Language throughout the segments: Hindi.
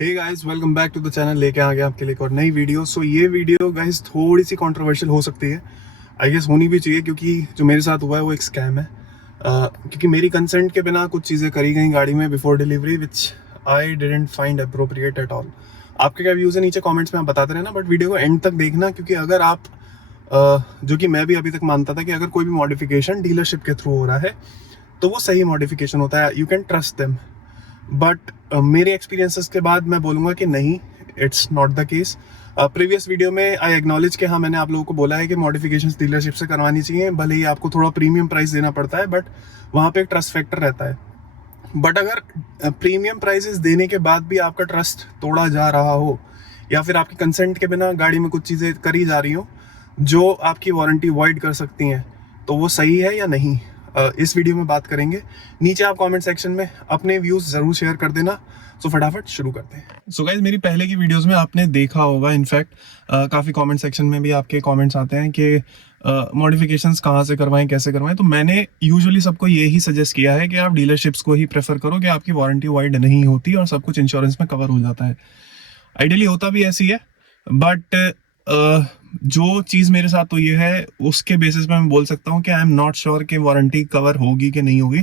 Hey guys, welcome back to the channel. लेके आ गया आपके लिए एक और नई वीडियो। ये वीडियो गाइस थोड़ी सी कंट्रोवर्शियल हो सकती है, आई गेस होनी भी चाहिए, क्योंकि जो मेरे साथ हुआ है वो एक स्कैम है। क्योंकि मेरी कंसेंट के बिना कुछ चीज़ें करी गई गाड़ी में before delivery, which I didn't find appropriate at all. आपके क्या व्यूज़ है नीचे कॉमेंट्स में आप बताते रहना, बट वीडियो को एंड तक देखना, क्योंकि अगर आप जो कि मैं भी अभी तक मानता था कि अगर कोई भी मॉडिफिकेशन डीलरशिप के थ्रू हो रहा है तो वो सही मॉडिफिकेशन होता है, you can trust them. But मेरे एक्सपीरियंसेस के बाद मैं बोलूँगा कि नहीं, it's not the case. Previous video में आई एक्नॉलेज कि हाँ, मैंने आप लोगों को बोला है कि मॉडिफिकेशंस डीलरशिप से करवानी चाहिए, भले ही आपको थोड़ा प्रीमियम प्राइस देना पड़ता है, बट वहाँ पे एक ट्रस्ट फैक्टर रहता है। बट अगर प्रीमियम प्राइसेस देने के बाद भी आपका ट्रस्ट तोड़ा जा रहा हो, या फिर आपकी कंसेंट के बिना गाड़ी में कुछ चीज़ें करी जा रही हो जो आपकी वारंटी वॉइड कर सकती हैं, तो वो सही है या नहीं, इस वीडियो में बात करेंगे। नीचे आप कमेंट सेक्शन में अपने व्यूज़ ज़रूर शेयर कर देना। फटाफट शुरू करते हैं। गाइज, मेरी पहले की वीडियोस में आपने देखा होगा, इनफैक्ट काफ़ी कमेंट सेक्शन में भी आपके कमेंट्स आते हैं कि मॉडिफिकेशंस कहाँ से करवाएं, कैसे करवाएं। तो मैंने यूजुअली सबको ये ही सजेस्ट किया है कि आप डीलरशिप्स को ही प्रेफर करो, कि आपकी वारंटी वाइड नहीं होती और सब कुछ इंश्योरेंस में कवर हो जाता है। आइडियली होता भी ऐसी है, बट जो चीज़ मेरे साथ हुई है उसके बेसिस पे मैं बोल सकता हूँ कि आई एम नॉट श्योर कि वारंटी कवर होगी कि नहीं होगी।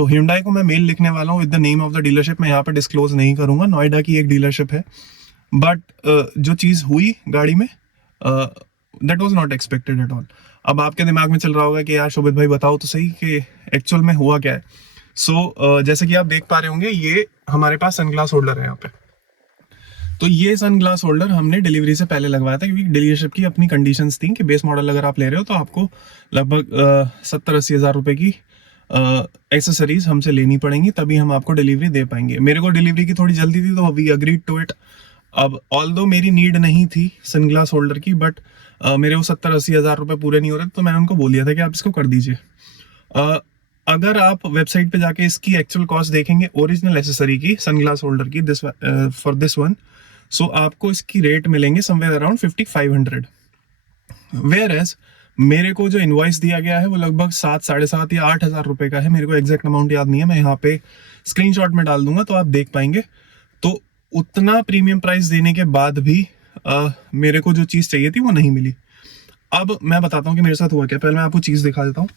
Hyundai को मैं मेल लिखने वाला हूँ with the name of the dealership. मैं यहाँ पे डिस्क्लोज नहीं करूँगा, नोएडा की एक डीलरशिप है। बट जो चीज़ हुई गाड़ी में, that was not expected at all. अब आपके दिमाग में चल रहा होगा कि यार शोभित भाई बताओ तो सही कि एक्चुअल में हुआ क्या है। जैसे कि आप देख पा रहे होंगे, ये हमारे पास सनग्लास होल्डर है यहाँ पे। तो ये सन ग्लास होल्डर हमने डिलीवरी से पहले लगवाया था, क्योंकि डीलरशिप की अपनी कंडीशंस थी कि बेस मॉडल अगर आप ले रहे हो तो आपको लगभग 70-80 हज़ार रुपए की एक्सेसरीज हमसे लेनी पड़ेंगी, तभी हम आपको डिलीवरी दे पाएंगे। मेरे को डिलीवरी की थोड़ी जल्दी थी, तो वी अग्रीड टू इट। अब ऑल्दो मेरी नीड नहीं थी सन ग्लास होल्डर की, बट मेरे वो 70-80 हज़ार रुपये पूरे नहीं हो रहे, तो मैंने उनको बोल दिया था कि आप इसको कर दीजिए। अगर आप वेबसाइट पे जाके इसकी एक्चुअल कॉस्ट देखेंगे ओरिजिनल एसेसरी की, सनग्लास होल्डर की, दिस फॉर दिस वन, आपको इसकी रेट मिलेंगे समवेयर अराउंड 5500। वेयर एज मेरे को जो इनवॉइस दिया गया है वो लगभग 7, 7.5 या 8 हज़ार रुपए का है। मेरे को एग्जैक्ट अमाउंट याद नहीं है, मैं यहाँ पे स्क्रीनशॉट में डाल दूंगा तो आप देख पाएंगे। तो उतना प्रीमियम प्राइस देने के बाद भी मेरे को जो चीज़ चाहिए थी वो नहीं मिली। अब मैं बताता हूँ कि मेरे साथ हुआ क्या। पहले मैं आपको चीज़ दिखा देता हूँ।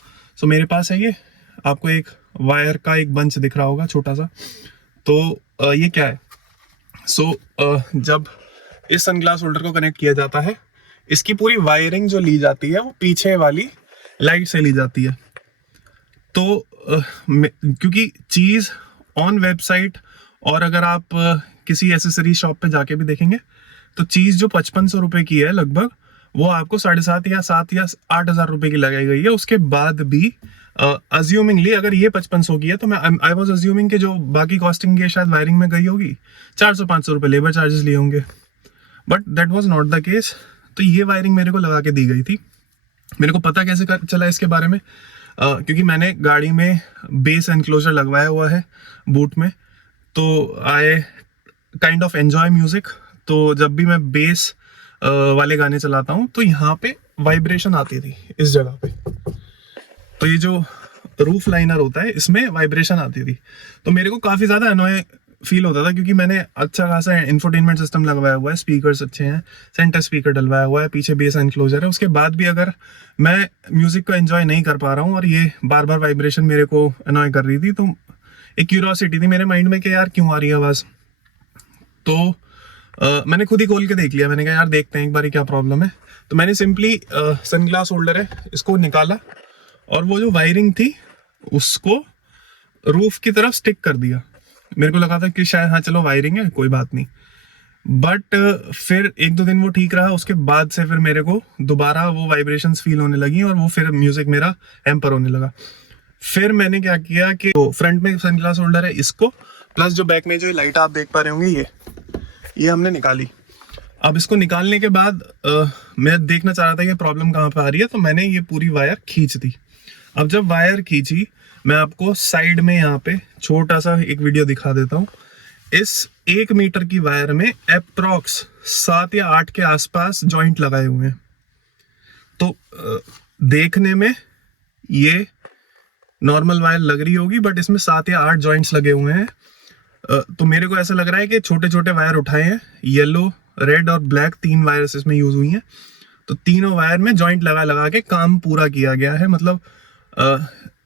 मेरे पास है ये, आपको एक वायर का एक बंच दिख रहा होगा छोटा सा। तो ये क्या है, जब इस सनग्लास होल्डर को कनेक्ट किया जाता है, इसकी पूरी वायरिंग जो ली जाती है वो पीछे वाली लाइट से ली जाती है। तो क्योंकि चीज़ ऑन वेबसाइट, और अगर आप किसी एसेसरी शॉप पे जाके भी देखेंगे तो चीज़ जो 5500 रुपये की है लगभग, वो आपको 7.5 या 7 या 8 हज़ार रुपये की लगाई गई है। उसके बाद भी अज्यूमिंगली अगर ये 5500 की है, तो मैं आई वाज अज्यूमिंग कि जो बाकी कॉस्टिंग की शायद वायरिंग में गई होगी 400-500 रुपये लेबर चार्जेस लिए होंगे, but that was not the case. तो ये वायरिंग मेरे को लगा के दी गई थी। मेरे को पता कैसे चला इसके बारे में, क्योंकि मैंने गाड़ी में बेस एनक्लोजर लगवाया हुआ है बूट में। तो I kind of enjoy music. तो जब भी मैं बेस वाले गाने चलाता हूँ तो यहाँ पे वाइब्रेशन आती थी इस जगह पे। तो ये जो रूफ लाइनर होता है इसमें वाइब्रेशन आती थी, तो मेरे को काफ़ी ज़्यादा अनॉय फील होता था, क्योंकि मैंने अच्छा खासा इंफोटेनमेंट सिस्टम लगवाया हुआ है, स्पीकर्स अच्छे हैं, सेंटर स्पीकर डलवाया हुआ है, पीछे बेस एनक्लोजर है। उसके बाद भी अगर मैं म्यूज़िक को एंजॉय नहीं कर पा रहा हूँ और ये बार बार वाइब्रेशन मेरे को अनॉय कर रही थी, तो एक क्यूरियोसिटी थी मेरे माइंड में कि यार क्यों आ रही है आवाज़। तो मैंने खुद ही खोल के देख लिया। मैंने कहा यार देखते हैं एक बार क्या प्रॉब्लम है। तो मैंने सिंपली सनग्लास होल्डर है इसको निकाला, और वो जो वायरिंग थी उसको रूफ की तरफ स्टिक कर दिया। मेरे को लगा था कि शायद हाँ चलो वायरिंग है, कोई बात नहीं। बट फिर 1-2 दिन वो ठीक रहा, उसके बाद से फिर मेरे को दोबारा वो वाइब्रेशंस फील होने लगी, और वो फिर म्यूजिक मेरा हैम्पर होने लगा। फिर मैंने क्या किया कि तो फ्रंट में सनग्लास होल्डर है, इसको प्लस जो बैक में जो लाइट आप देख पा रहे होंगे ये हमने निकाली। अब इसको निकालने के बाद मैं देखना चाह रहा था कि प्रॉब्लम कहाँ पे आ रही है, तो मैंने ये पूरी वायर खींच दी। अब जब वायर खींची, मैं आपको साइड में यहाँ पे छोटा सा एक वीडियो दिखा देता हूँ। इस 1 मीटर की वायर में अप्रॉक्स 7 या 8 के आसपास जॉइंट लगाए हुए हैं। तो देखने में ये नॉर्मल वायर लग रही होगी, बट इसमें 7 या 8 जॉइंट्स लगे हुए हैं। तो मेरे को ऐसा लग रहा है कि छोटे छोटे वायर उठाए हैं, येलो, रेड और ब्लैक 3 वायर्स इसमें यूज हुई हैं। तो तीनों वायर में जॉइंट लगा लगा के काम पूरा किया गया है। मतलब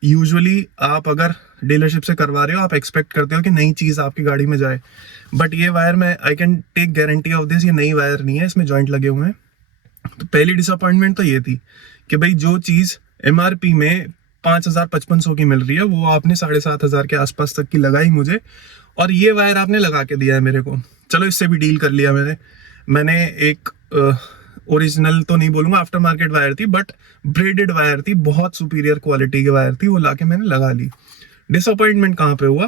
यूजुअली आप अगर डीलरशिप से करवा रहे हो, आप एक्सपेक्ट करते हो कि नई चीज़ आपकी गाड़ी में जाए, बट ये वायर में I can take guarantee of this, ये नई वायर नहीं है, इसमें जॉइंट लगे हुए हैं। तो पहली डिसअपॉइंटमेंट तो ये थी कि भाई जो चीज़ MRP में 5,500 की मिल रही है, वो आपने 7,500 के आसपास तक की लगाई मुझे, और ये वायर आपने लगा के दिया है मेरे को। चलो इससे भी डील कर लिया मैंने एक ओरिजिनल तो नहीं बोलूंगा, आफ्टर मार्केट वायर थी, बट ब्रेडेड वायर थी, बहुत सुपीरियर क्वालिटी की वायर थी, वो लाके मैंने लगा ली। डिसअपॉइंटमेंट कहाँ पे हुआ,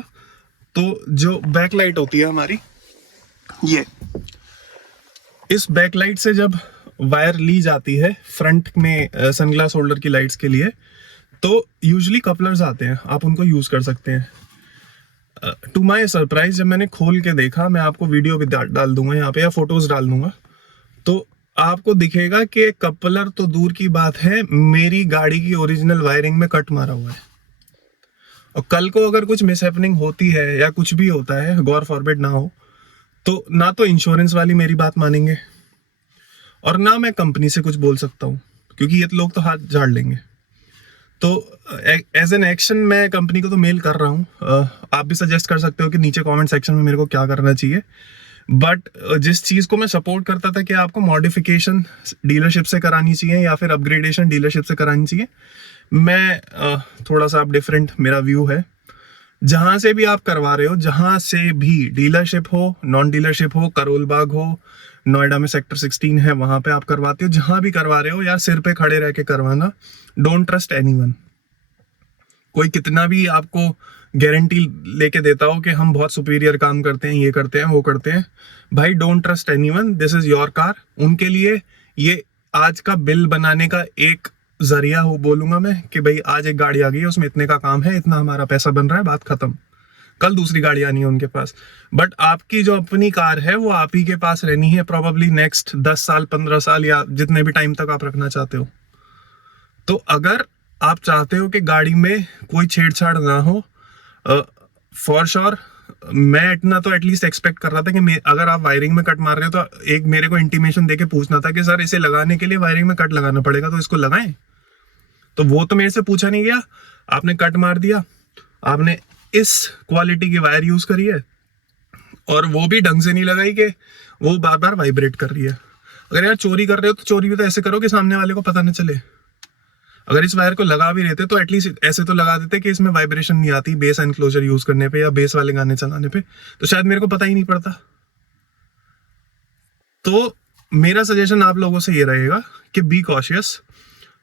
तो जो बैकलाइट होती है हमारी, ये इस बैकलाइट से जब वायर ली जाती है फ्रंट में सनग्लास होल्डर की लाइट्स के लिए, तो यूजुअली कपलर्स आते हैं, आप उनको यूज कर सकते हैं। टू माय सरप्राइज जब मैंने खोल के देखा, मैं आपको वीडियो भी डाल दूंगा यहाँ पे या फोटोज डाल दूंगा, तो आपको दिखेगा कि कपलर तो दूर की बात है, मेरी गाड़ी की ओरिजिनल वायरिंग में कट मारा हुआ है। और कल को अगर कुछ मिसहैपनिंग होती है या कुछ भी होता है, गॉड फॉरबिड ना हो, तो ना तो इंश्योरेंस वाली मेरी बात मानेंगे और ना मैं कंपनी से कुछ बोल सकता हूँ, क्योंकि ये लोग तो हाथ झाड़ लेंगे। तो एज एन एक्शन मैं कंपनी को तो मेल कर रहा हूँ। आप भी सजेस्ट कर सकते हो कि नीचे कमेंट सेक्शन में मेरे को क्या करना चाहिए। बट जिस चीज़ को मैं सपोर्ट करता था कि आपको मॉडिफिकेशन डीलरशिप से करानी चाहिए या फिर अपग्रेडेशन डीलरशिप से करानी चाहिए, मैं थोड़ा सा आप डिफरेंट मेरा व्यू है। जहाँ से भी आप करवा रहे हो, जहाँ से भी डीलरशिप हो, नॉन डीलरशिप हो, करोल बाग हो, नोएडा में सेक्टर 16 है, वहाँ पे आप करवाते हो, जहाँ भी करवा रहे हो यार, सिर पे खड़े रह के करवाना। Don't trust anyone. कोई कितना भी आपको गारंटी लेके देता हो कि हम बहुत सुपीरियर काम करते हैं, ये करते हैं, वो करते हैं, भाई don't trust anyone. This is your car. उनके लिए ये आज का बिल बनाने का एक जरिया हो, बोलूंगा मैं, कि भाई आज एक गाड़ी आ गई है, उसमें इतने का काम है, इतना हमारा पैसा बन रहा है, बात खत्म। कल दूसरी गाड़ी आनी है उनके पास, बट आपकी जो अपनी कार है वो आप ही के पास रहनी है, प्रोबेबली नेक्स्ट 10 साल, 15 साल, या जितने भी टाइम तक आप रखना चाहते हो। तो अगर आप चाहते हो कि गाड़ी में कोई छेड़छाड़ ना हो, फॉर श्योर मैं इतना तो एटलीस्ट एक्सपेक्ट कर रहा था कि अगर आप वायरिंग में कट मार रहे हो तो एक मेरे को इंटीमेशन देके पूछना था कि सर इसे लगाने के लिए वायरिंग में कट लगाना पड़ेगा, तो इसको लगाएं। तो वो तो मेरे से पूछा नहीं गया, आपने कट मार दिया, आपने इस क्वालिटी की वायर यूज करी है, और वो भी ढंग से नहीं लगाई कि वो बार बार वाइब्रेट कर रही है। अगर यार चोरी कर रहे हो तो चोरी भी तो ऐसे करो कि सामने वाले को पता न चले। अगर इस वायर को लगा भी रहे थे तो एटलीस्ट ऐसे तो लगा देते कि इसमें वाइब्रेशन नहीं आती बेस एनक्लोजर यूज करने पे या बेस वाले गाने चलाने पे, तो शायद मेरे को पता ही नहीं पड़ता। तो मेरा सजेशन आप लोगों से ये रहेगा कि बी कॉशियस।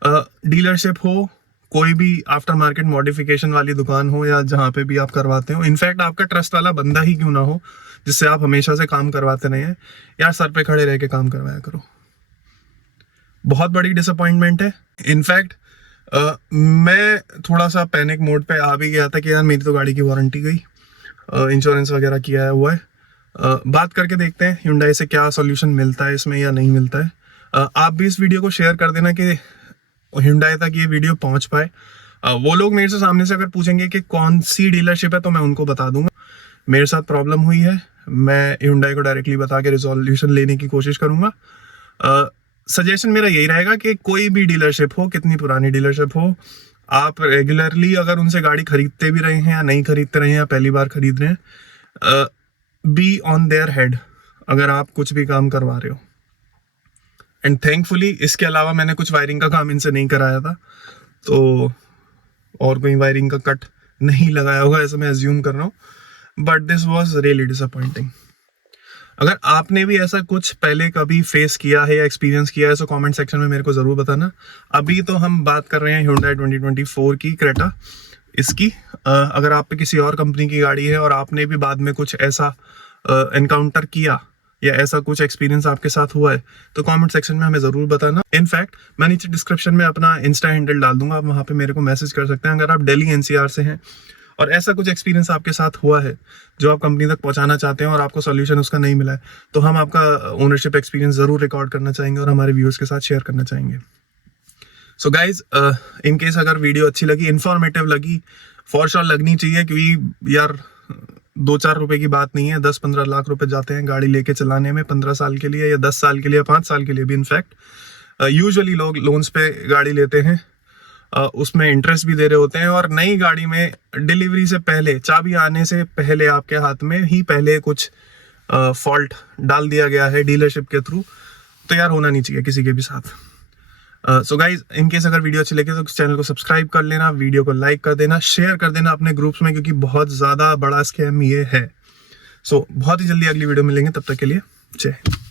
डीलरशिप हो, कोई भी आफ्टर मार्केट मॉडिफिकेशन वाली दुकान हो, या जहाँ पे भी आप करवाते हो, इनफैक्ट आपका ट्रस्ट वाला बंदा ही क्यों ना हो जिससे आप हमेशा से काम करवाते रहे हैं, यार सर पे खड़े रह के काम करवाया करो। बहुत बड़ी डिसअपॉइंटमेंट है। इनफैक्ट मैं थोड़ा सा पैनिक मोड पे आ भी गया था कि यार मेरी तो गाड़ी की वारंटी गई, इंश्योरेंस वगैरह किया है हुआ है। बात करके देखते हैं Hyundai से क्या सॉल्यूशन मिलता है इसमें या नहीं मिलता है। आप भी इस वीडियो को शेयर कर देना कि Hyundai तक ये वीडियो पहुंच पाए। वो लोग मेरे से सामने से अगर पूछेंगे कि कौन सी डीलरशिप है, तो मैं उनको बता दूंगा मेरे साथ प्रॉब्लम हुई है, मैं Hyundai को डायरेक्टली बता के रिजोल्यूशन लेने की कोशिश करूंगा। सजेशन मेरा यही रहेगा कि कोई भी डीलरशिप हो, कितनी पुरानी डीलरशिप हो, आप रेगुलरली अगर उनसे गाड़ी खरीदते भी रहे हैं या नहीं खरीदते रहे हैं या पहली बार खरीद रहे हैं, बी ऑन देयर हेड अगर आप कुछ भी काम करवा रहे हो। एंड थैंकफुली इसके अलावा मैंने कुछ वायरिंग का काम इनसे नहीं कराया था, तो और कोई वायरिंग का कट नहीं लगाया होगा ऐसा मैं एज्यूम कर रहा हूँ, but this was really disappointing. अगर आपने भी ऐसा कुछ पहले कभी फेस किया है या एक्सपीरियंस किया है तो कमेंट सेक्शन में मेरे को ज़रूर बताना। अभी तो हम बात कर रहे हैं Hyundai 2024 की क्रेटा इसकी। अगर आप पे किसी और कंपनी की गाड़ी है और आपने भी बाद में कुछ ऐसा एनकाउंटर किया या ऐसा कुछ एक्सपीरियंस आपके साथ हुआ है तो कमेंट सेक्शन में हमें ज़रूर बताना। इनफैक्ट मैं नीचे डिस्क्रिप्शन में अपना इंस्टा हैंडल डाल दूंगा, आप वहाँ पे मेरे को मैसेज कर सकते हैं। अगर आप दिल्ली NCR से हैं और ऐसा कुछ एक्सपीरियंस आपके साथ हुआ है जो आप कंपनी तक पहुंचाना चाहते हैं और आपको सॉल्यूशन उसका नहीं मिला है, तो हम आपका ओनरशिप एक्सपीरियंस ज़रूर रिकॉर्ड करना चाहेंगे और हमारे व्यूअर्स के साथ शेयर करना चाहेंगे। सो गाइज, इन केस अगर वीडियो अच्छी लगी, इन्फॉर्मेटिव लगी, फॉर श्योर लगनी चाहिए, क्योंकि यार 2-4 रुपए की बात नहीं है, 10-15 लाख रुपए जाते हैं गाड़ी लेके चलाने में 15 साल के लिए या 10 साल के लिए या 5 साल के लिए भी। इनफैक्ट यूजुअली लोग लोन्स पे गाड़ी लेते हैं, उसमें इंटरेस्ट भी दे रहे होते हैं, और नई गाड़ी में डिलीवरी से पहले, चाबी आने से पहले आपके हाथ में ही पहले कुछ फॉल्ट डाल दिया गया है डीलरशिप के थ्रू। तो यार होना नहीं चाहिए किसी के भी साथ। सो गाइज, इनकेस अगर वीडियो अच्छी लगे तो चैनल को सब्सक्राइब कर लेना, वीडियो को लाइक कर देना, शेयर कर देना अपने ग्रुप्स में, क्योंकि बहुत ज़्यादा बड़ा स्कैम ये है। सो बहुत ही जल्दी अगली वीडियो मिलेंगे, तब तक के लिए जय हिंद।